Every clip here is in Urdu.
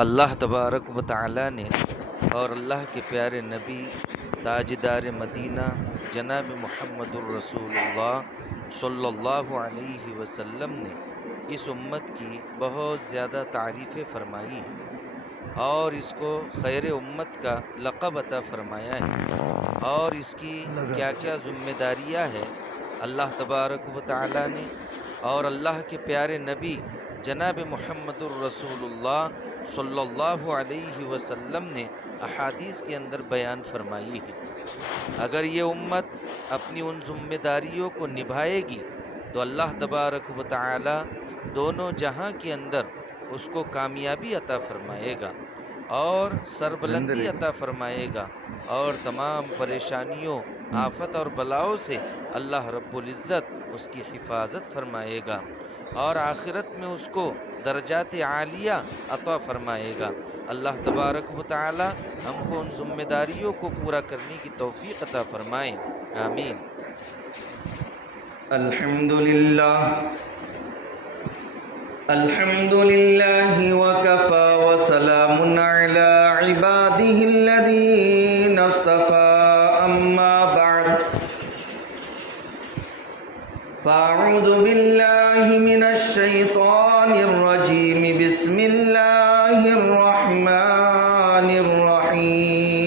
اللہ تبارک و تعالی نے اور اللہ کے پیارے نبی تاجدار مدینہ جناب محمد الرسول اللہ صلی اللہ علیہ وسلم نے اس امت کی بہت زیادہ تعریفیں فرمائی ہیں اور اس کو خیر امت کا لقب عطا فرمایا ہے، اور اس کی کیا کیا ذمہ داریاں ہے اللہ تبارک و تعالی نے اور اللہ کے پیارے نبی جناب محمد الرسول اللہ صلی اللہ علیہ وسلم نے احادیث کے اندر بیان فرمائی ہے۔ اگر یہ امت اپنی ان ذمہ داریوں کو نبھائے گی تو اللہ تبارک و تعالی دونوں جہاں کے اندر اس کو کامیابی عطا فرمائے گا اور سربلندی عطا فرمائے گا، اور تمام پریشانیوں، آفت اور بلاؤں سے اللہ رب العزت اس کی حفاظت فرمائے گا، اور آخرت میں اس کو درجات عالیہ عطا فرمائے گا۔ اللہ تبارک و تعالی ہم کو ان ذمہ داریوں کو پورا کرنے کی توفیق عطا فرمائے، آمین۔ الحمد لله وكفى وسلام على عباده الذين اصطفى أما بعد فأعوذ بالله من الشيطان الرجيم بسم الله الرحمن الرحيم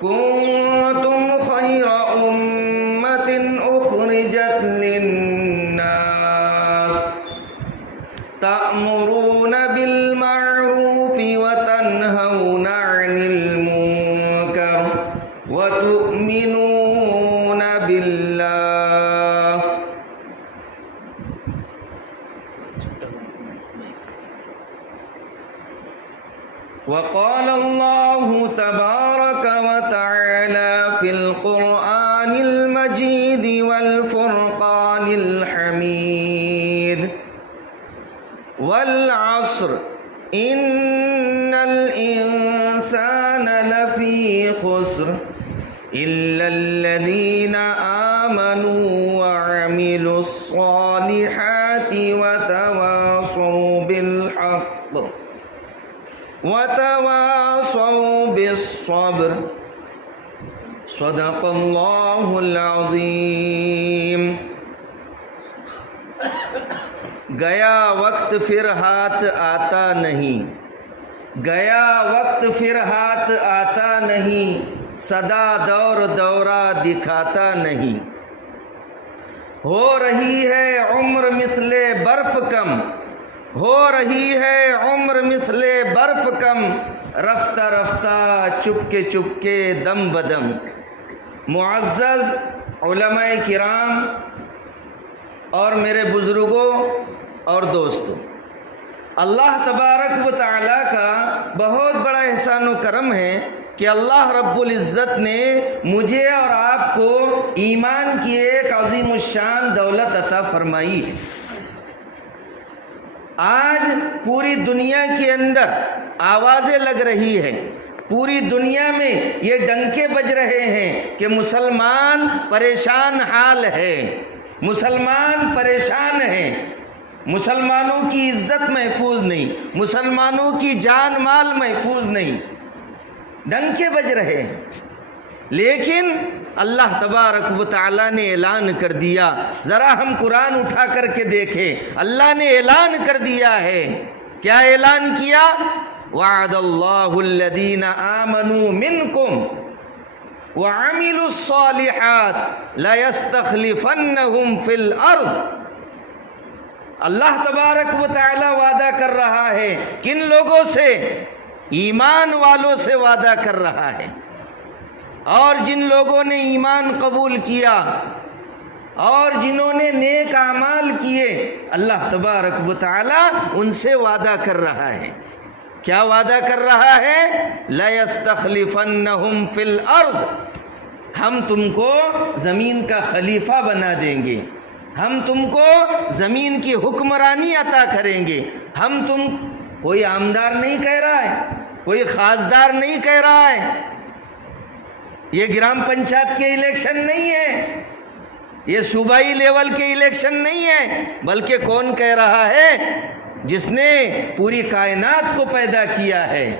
كنتم خير أخرجت للناس تأمرون بالمعروف وتنهون عن المنكر وتؤمنون بالله وقال الله تبارك وتعالى في القرآن المجيد والفرقان الحميد والعصر إن الإنسان لفي خسر إلا الذين آمنوا وعملوا الصالحات وتواصوا بالحق وتواصوا بالصبر صدق اللہ العظیم۔ گیا وقت پھر ہاتھ آتا نہیں، گیا وقت پھر ہاتھ آتا نہیں، صدا دور دورہ دکھاتا نہیں، ہو رہی ہے عمر مثل برف کم، ہو رہی ہے عمر مثل برف کم، رفتہ رفتہ چپکے دم بدم۔ معزز علماء کرام اور میرے بزرگوں اور دوستوں، اللہ تبارک و تعالیٰ کا بہت بڑا احسان و کرم ہے کہ اللہ رب العزت نے مجھے اور آپ کو ایمان کی ایک عظیم الشان دولت عطا فرمائی ہے۔ آج پوری دنیا کے اندر آوازیں لگ رہی ہے، پوری دنیا میں یہ ڈنکے بج رہے ہیں کہ مسلمان پریشان حال ہے، مسلمان پریشان ہیں، مسلمانوں کی عزت محفوظ نہیں، مسلمانوں کی جان مال محفوظ نہیں، ڈنکے بج رہے ہیں۔ لیکن اللہ تبارک و تعالیٰ نے اعلان کر دیا، ذرا ہم قرآن اٹھا کر کے دیکھیں، اللہ نے اعلان کر دیا ہے۔ کیا اعلان کیا؟ وعد اللہ الذین آمنوا منکم وعملوا الصالحات لیستخلفنہم فی الارض۔ اللہ تبارک و تعالیٰ وعدہ کر رہا ہے، کن لوگوں سے؟ ایمان والوں سے وعدہ کر رہا ہے، اور جن لوگوں نے ایمان قبول کیا اور جنہوں نے نیک اعمال کیے، اللہ تبارک و تعالی ان سے وعدہ کر رہا ہے۔ کیا وعدہ کر رہا ہے؟ لَيَسْتَخْلِفَنَّهُمْ فِي الْأَرْضِ، ہم تم کو زمین کا خلیفہ بنا دیں گے، ہم تم کو زمین کی حکمرانی عطا کریں گے۔ ہم تم، کوئی عامدار نہیں کہہ رہا ہے، کوئی خاصدار نہیں کہہ رہا ہے، یہ گرام پنچایت کے الیکشن نہیں ہے، یہ صوبائی لیول کے الیکشن نہیں ہے، بلکہ کون کہہ رہا ہے؟ جس نے پوری کائنات کو پیدا کیا ہے۔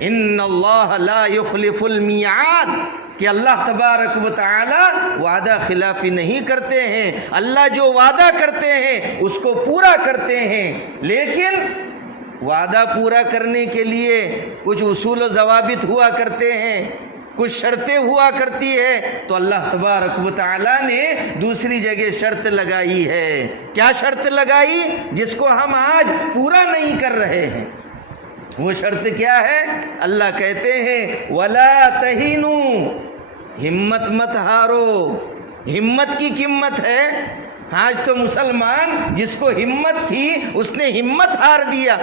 ان اللہ لا یخلف المیعاد، کہ اللہ تبارک و تعالی وعدہ خلافی نہیں کرتے ہیں۔ اللہ جو وعدہ کرتے ہیں اس کو پورا کرتے ہیں، لیکن وعدہ پورا کرنے کے لیے کچھ اصول و ضوابط ہوا کرتے ہیں، کچھ شرطیں ہوا کرتی ہے۔ تو اللہ تبارک و تعالی نے دوسری جگہ شرط لگائی ہے۔ کیا شرط لگائی؟ جس کو ہم آج پورا نہیں کر رہے ہیں۔ وہ شرط کیا ہے؟ اللہ کہتے ہیں وَلَا تَهِنُوا، ہمت مت ہارو۔ ہمت کی قیمت ہے۔ آج تو مسلمان جس کو ہمت تھی اس نے ہمت ہار دیا۔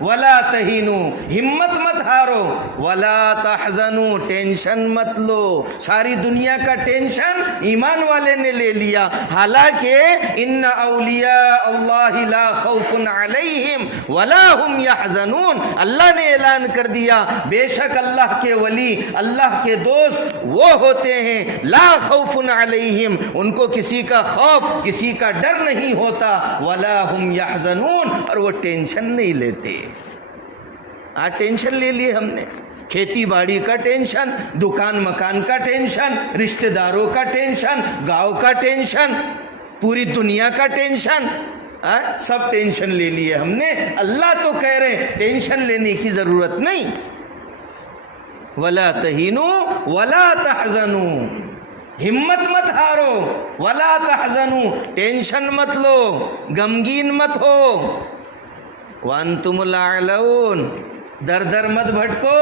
وَلَا تَهِنُوا، ہمت مت ہارو، وَلَا تَحْزَنُوا، ٹینشن مت لو۔ ساری دنیا کا ٹینشن ایمان والے نے لے لیا، حالانکہ ان اولیاء اللہ لا خوف علیہم ولا هم يحزنون، اللہ نے اعلان کر دیا بے شک اللہ کے ولی، اللہ کے دوست وہ ہوتے ہیں لا خوف علیہم، ان کو کسی کا خوف، کسی کا ڈر نہیں ہوتا، ولا هم يحزنون، اور وہ ٹینشن نہیں لیتے۔ آج ٹینشن لے لیے ہم نے، کھیتی باڑی کا ٹینشن، دکان مکان کا ٹینشن، رشتہ داروں کا ٹینشن، گاؤں کا ٹینشن، پوری دنیا کا ٹینشن، سب ٹینشن لے لیے ہم نے۔ اللہ تو کہہ رہے ٹینشن لینے کی ضرورت نہیں۔ وَلَا تَهِنُوا وَلَا تَحْزَنُوا، ہمت مت ہارو، وَلَا تَحْزَنُوا، ٹینشن مت لو، غمگین مت ہو، وَأَنْتُمُ الْأَعْلَوْنَ، در در مت بھٹکو،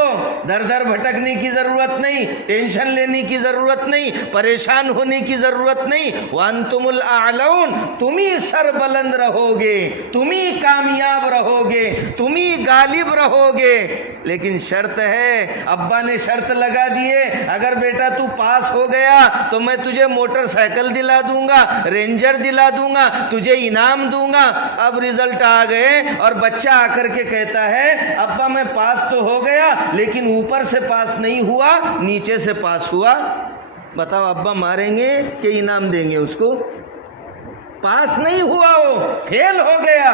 در در بھٹکنے کی ضرورت نہیں، ٹینشن لینے کی ضرورت نہیں، پریشان ہونے کی ضرورت نہیں۔ وَأَنْتُمُ الْأَعْلَوْنَ، تم ہی سر بلند رہو گے، تم ہی کامیاب رہو گے، تم ہی غالب رہو گے۔ لیکن شرط ہے، ابا نے شرط لگا دیے اگر بیٹا تو پاس ہو گیا تو میں تجھے موٹر سائیکل دلا دوں گا، رینجر دلا دوں گا، تجھے انعام دوں گا۔ اب رزلٹ آ گئے اور بچہ آ کر کے کہتا ہے ابا میں پاس تو ہو گیا لیکن اوپر سے پاس نہیں ہوا، نیچے سے پاس ہوا۔ بتاؤ ابا ماریں گے کہ انعام دیں گے اس کو؟ پاس نہیں ہوا، وہ فیل ہو گیا،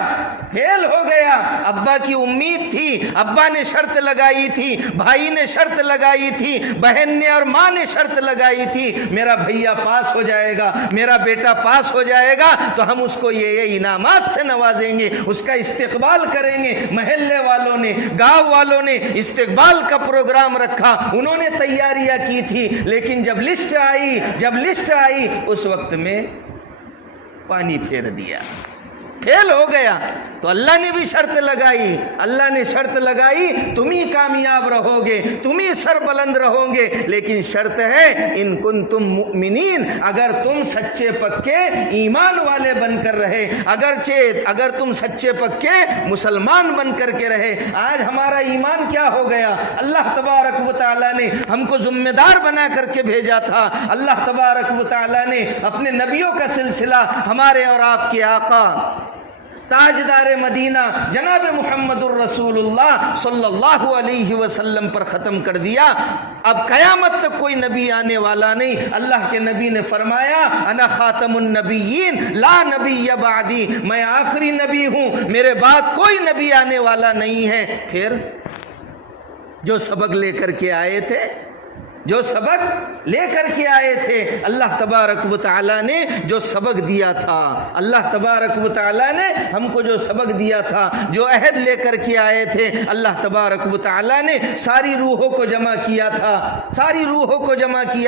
فیل ہو گیا۔ ابا کی امید تھی، ابا نے شرط لگائی تھی، بھائی نے شرط لگائی تھی، بہن نے اور ماں نے شرط لگائی تھی میرا بھیا پاس ہو جائے گا، میرا بیٹا پاس ہو جائے گا تو ہم اس کو یہ انعامات سے نوازیں گے، اس کا استقبال کریں گے۔ محلے والوں نے، گاؤں والوں نے استقبال کا پروگرام رکھا، انہوں نے تیاریاں کی تھی، لیکن جب لسٹ آئی اس وقت میں پانی پھیر دیا، فیل ہو گیا۔ تو اللہ نے بھی شرط لگائی، اللہ نے شرط لگائی تم ہی کامیاب رہو گے، تم ہی سر بلند رہو گے، لیکن شرط ہے ان کنتم مؤمنین، اگر تم سچے پکے ایمان والے بن کر رہے، اگر تم سچے پکے مسلمان بن کر کے رہے۔ آج ہمارا ایمان کیا ہو گیا؟ اللہ تبارک و تعالیٰ نے ہم کو ذمہ دار بنا کر کے بھیجا تھا، اللہ تبارک و تعالیٰ نے اپنے نبیوں کا سلسلہ ہمارے اور آپ کے آقا تاجدار مدینہ جناب محمد الرسول اللہ صلی اللہ علیہ وسلم پر ختم کر دیا۔ اب قیامت تک کوئی نبی آنے والا نہیں۔ اللہ کے نبی نے فرمایا انا خاتم النبیین لا نبی بعدی، میں آخری نبی ہوں، میرے بعد کوئی نبی آنے والا نہیں ہے۔ پھر جو سبق لے کر کے آئے تھے، اللہ تبارک و تعالیٰ نے جو سبق دیا تھا، اللہ تبارک و تعالیٰ نے ہم کو جو سبق دیا تھا، جو عہد لے کر کے آئے تھے، اللہ تبارک و تعالیٰ نے ساری روحوں کو جمع کیا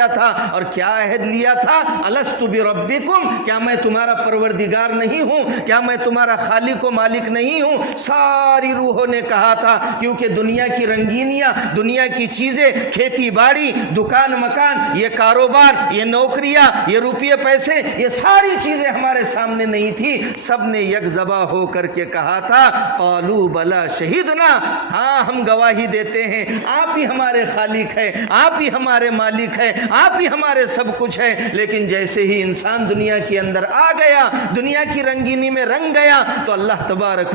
تھا، اور کیا عہد لیا تھا؟ الست بربکم، کیا میں تمہارا پروردگار نہیں ہوں؟ کیا میں تمہارا خالق و مالک نہیں ہوں؟ ساری روحوں نے کہا تھا، کیونکہ دنیا کی رنگینیاں، دنیا کی چیزیں، کھیتی باڑی، دکان مکان، یہ کاروبار، یہ نوکریاں، یہ روپیے پیسے، یہ ساری چیزیں ہمارے سامنے نہیں تھی۔ سب نے یک زباں ہو کر کے کہا تھا قالوا بلا شہیدنا، ہاں ہم گواہی دیتے ہیں آپ ہی ہمارے خالق ہے، آپ ہی ہمارے مالک ہے، آپ ہی ہمارے سب کچھ ہے۔ لیکن جیسے ہی انسان دنیا کے اندر آ گیا، دنیا کی رنگینی میں رنگ گیا، تو اللہ تبارک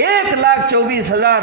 1,24,000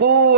qu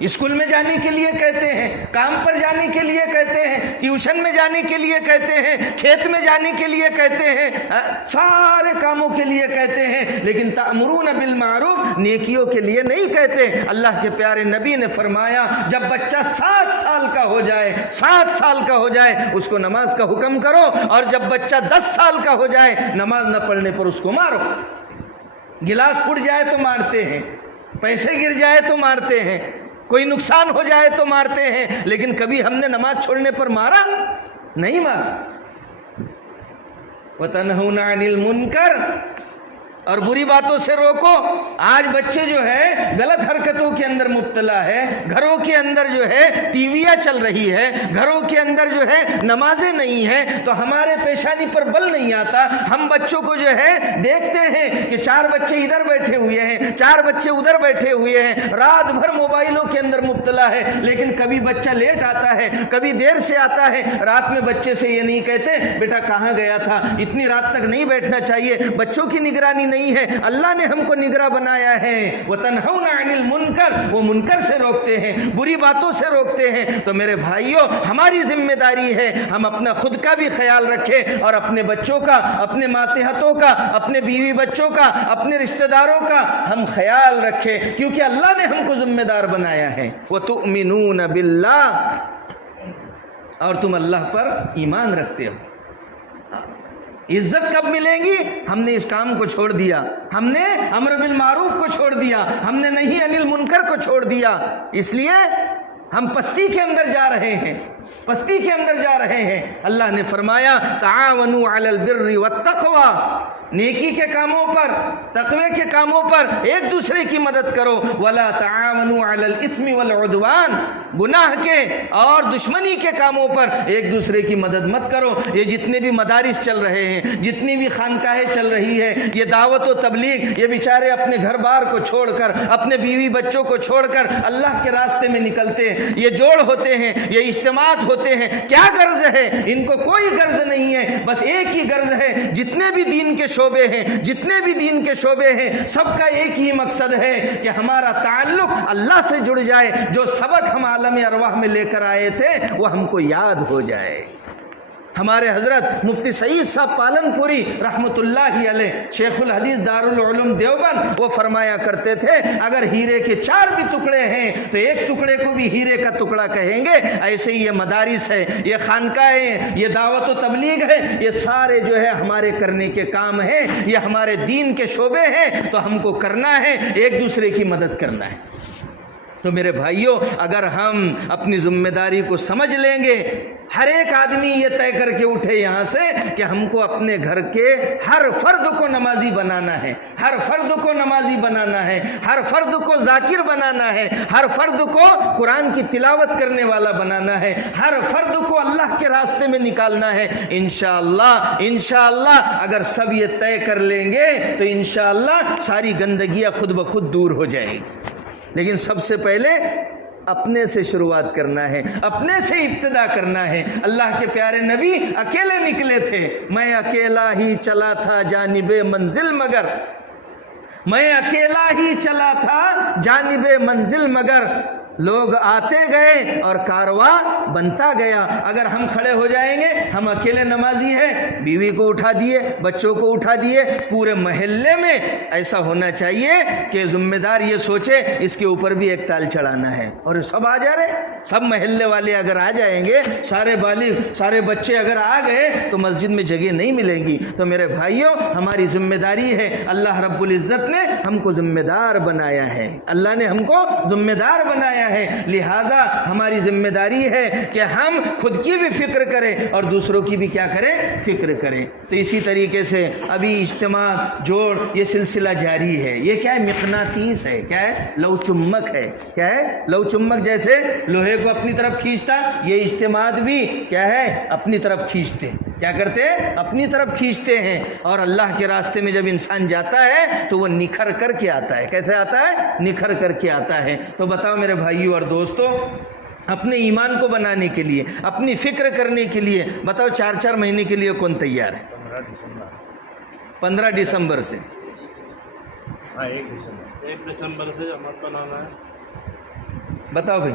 اسکول میں جانے کے لیے کہتے ہیں، کام پر جانے کے لیے کہتے ہیں، ٹیوشن میں جانے کے لیے کہتے ہیں، کھیت میں جانے کے لیے کہتے ہیں، سارے کاموں کے لیے کہتے ہیں، لیکن تأمرون بالمعروف، نیکیوں کے لیے نہیں کہتے۔ اللہ کے پیارے نبی نے فرمایا جب بچہ 7 سال کا ہو جائے، 7 سال کا ہو جائے اس کو نماز کا حکم کرو، اور جب بچہ 10 سال کا ہو جائے نماز نہ پڑھنے پر اس کو مارو۔ گلاس پھٹ جائے تو مارتے ہیں، پیسے گر جائے تو مارتے ہیں، کوئی نقصان ہو جائے تو مارتے ہیں، لیکن کبھی ہم نے نماز چھوڑنے پر مارا نہیں مارا۔ وَتَنْهُونَ عَنِ الْمُنْكَرِ، اور بری باتوں سے روکو۔ آج بچے جو ہے غلط حرکتوں کے اندر مبتلا ہے، گھروں کے اندر جو ہے ٹی ویاں چل رہی ہے، گھروں کے اندر جو ہے نمازیں نہیں ہیں، تو ہمارے پیشانی پر بل نہیں آتا۔ ہم بچوں کو جو ہے دیکھتے ہیں کہ 4 بچے ادھر بیٹھے ہوئے ہیں، 4 بچے ادھر بیٹھے ہوئے ہیں، رات بھر موبائلوں کے اندر مبتلا ہے، لیکن کبھی بچہ لیٹ آتا ہے، کبھی دیر سے آتا ہے۔ رات میں بچے سے یہ نہیں کہتے بیٹا کہاں گیا تھا، اتنی رات تک نہیں بیٹھنا چاہیے۔ بچوں کی نگرانی نہیں ہے، اللہ نے ہم کو نگراں بنایا ہے۔ وَتَنْهَوْنَ عَنِ الْمُنْكَرِ، وہ منکر سے روکتے ہیں، بری باتوں سے روکتے ہیں۔ تو میرے بھائیوں، ہماری ذمہ داری ہے ہم اپنا خود کا بھی خیال رکھیں، اور اپنے بچوں کا، اپنے ماتحتوں کا، اپنے بیوی بچوں کا، اپنے رشتہ داروں کا ہم خیال رکھیں، کیونکہ اللہ نے ہم کو ذمہ دار بنایا ہے۔ وَتُؤْمِنُونَ بِاللَّهِ، اور تم اللہ پر ایمان رکھتے ہو۔ عزت کب ملیں گی؟ ہم نے اس کام کو چھوڑ دیا، ہم نے امر بالمعروف کو چھوڑ دیا، ہم نے نہی عن المنکر کو چھوڑ دیا، اس لیے ہم پستی کے اندر جا رہے ہیں، پستی کے اندر جا رہے ہیں۔ اللہ نے فرمایا تعاونوا علی البر والتقوی، نیکی کے کاموں پر، تقوی کے کاموں پر ایک دوسرے کی مدد کرو۔ ولا تعاونوا علی الاثم والعدوان، گناہ کے اور دشمنی کے کاموں پر ایک دوسرے کی مدد مت کرو۔ یہ جتنے بھی مدارس چل رہے ہیں، جتنی بھی خانقاہیں چل رہی ہے، یہ دعوت و تبلیغ، یہ بیچارے اپنے گھر بار کو چھوڑ کر، اپنے بیوی بچوں کو چھوڑ کر اللہ کے راستے میں نکلتے ہیں، یہ جوڑ ہوتے ہیں، یہ اجتماعات ہوتے ہیں۔ کیا غرض ہے؟ ان کو کوئی غرض نہیں ہے، بس ایک ہی غرض ہے۔ جتنے بھی دین کے شعبے ہیں، جتنے بھی دین کے شعبے ہیں، سب کا ایک ہی مقصد ہے کہ ہمارا تعلق اللہ سے جڑ جائے، جو سبق ہم عالم ارواح میں لے کر آئے تھے وہ ہم کو یاد ہو جائے۔ ہمارے حضرت مفتی سعید صاحب پالن پوری رحمۃ اللہ علیہ، شیخ الحدیث دارالعلوم دیوبند، وہ فرمایا کرتے تھے اگر ہیرے کے 4 بھی ٹکڑے ہیں تو ایک ٹکڑے کو بھی ہیرے کا ٹکڑا کہیں گے۔ ایسے ہی یہ مدارس ہے، یہ خانقاہیں، یہ دعوت و تبلیغ ہے، یہ سارے جو ہے ہمارے کرنے کے کام ہیں، یہ ہمارے دین کے شعبے ہیں، تو ہم کو کرنا ہے، ایک دوسرے کی مدد کرنا ہے۔ تو میرے بھائیوں، اگر ہم اپنی ذمہ داری کو سمجھ لیں گے، ہر ایک آدمی یہ طے کر کے اٹھے یہاں سے کہ ہم کو اپنے گھر کے ہر فرد کو نمازی بنانا ہے، ہر فرد کو نمازی بنانا ہے، ہر فرد کو ذاکر بنانا ہے، ہر فرد کو قرآن کی تلاوت کرنے والا بنانا ہے، ہر فرد کو اللہ کے راستے میں نکالنا ہے۔ انشاءاللہ اگر سب یہ طے کر لیں گے تو انشاءاللہ ساری گندگیاں خود بخود دور ہو جائے گی۔ لیکن سب سے پہلے اپنے سے شروعات کرنا ہے، اپنے سے ابتدا کرنا ہے۔ اللہ کے پیارے نبی اکیلے نکلے تھے، میں اکیلا ہی چلا تھا جانب منزل مگر، میں اکیلا ہی چلا تھا جانب منزل مگر، لوگ آتے گئے اور کارواں بنتا گیا۔ اگر ہم کھڑے ہو جائیں گے، ہم اکیلے نمازی ہیں، بیوی کو اٹھا دیے، بچوں کو اٹھا دیے، پورے محلے میں ایسا ہونا چاہیے کہ ذمہ دار یہ سوچے اس کے اوپر بھی ایک تال چڑھانا ہے، اور سب آ جا رہے، سب محلے والے اگر آ جائیں گے، سارے بالغ، سارے بچے اگر آ گئے تو مسجد میں جگہ نہیں ملے گی۔ تو میرے بھائیوں، ہماری ذمہ داری ہے، اللہ رب العزت نے ہم کو ذمہ دار بنایا ہے، اللہ نے ہم کو ذمہ دار بنایا ہے، لہذا ہماری ذمہ داری ہے کہ ہم خود کی بھی فکر کریں اور دوسروں کی بھی کیا کریں، فکر کریں۔ تو اسی طریقے سے ابھی اجتماع جوڑ یہ سلسلہ جاری ہے۔ یہ کیا ہے؟ مقناطیس ہے، کیا ہے؟ لو چمک ہے، کیا ہے؟ لو چمک جیسے لوہے کو اپنی طرف کھینچتا، یہ اجتماعات بھی کیا ہے؟ اپنی طرف کھینچتے، کیا کرتے ہیں؟ اپنی طرف کھینچتے ہیں۔ اور اللہ کے راستے میں جب انسان جاتا ہے تو وہ نکھر کر کے آتا ہے۔ کیسے آتا ہے؟ نکھر کر کے آتا ہے۔ تو بتاؤ میرے بھائیوں اور دوستوں، اپنے ایمان کو بنانے کے لیے، اپنی فکر کرنے کے لیے بتاؤ 4 مہینے کے لیے کون تیار ہے؟ 15 دسمبر سے، 1 دسمبر سے جماعت بنانا ہے۔ بتاؤ بھائی.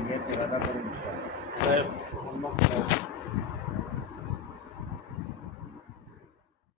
نیت ارادہ کریں انشاءاللہ.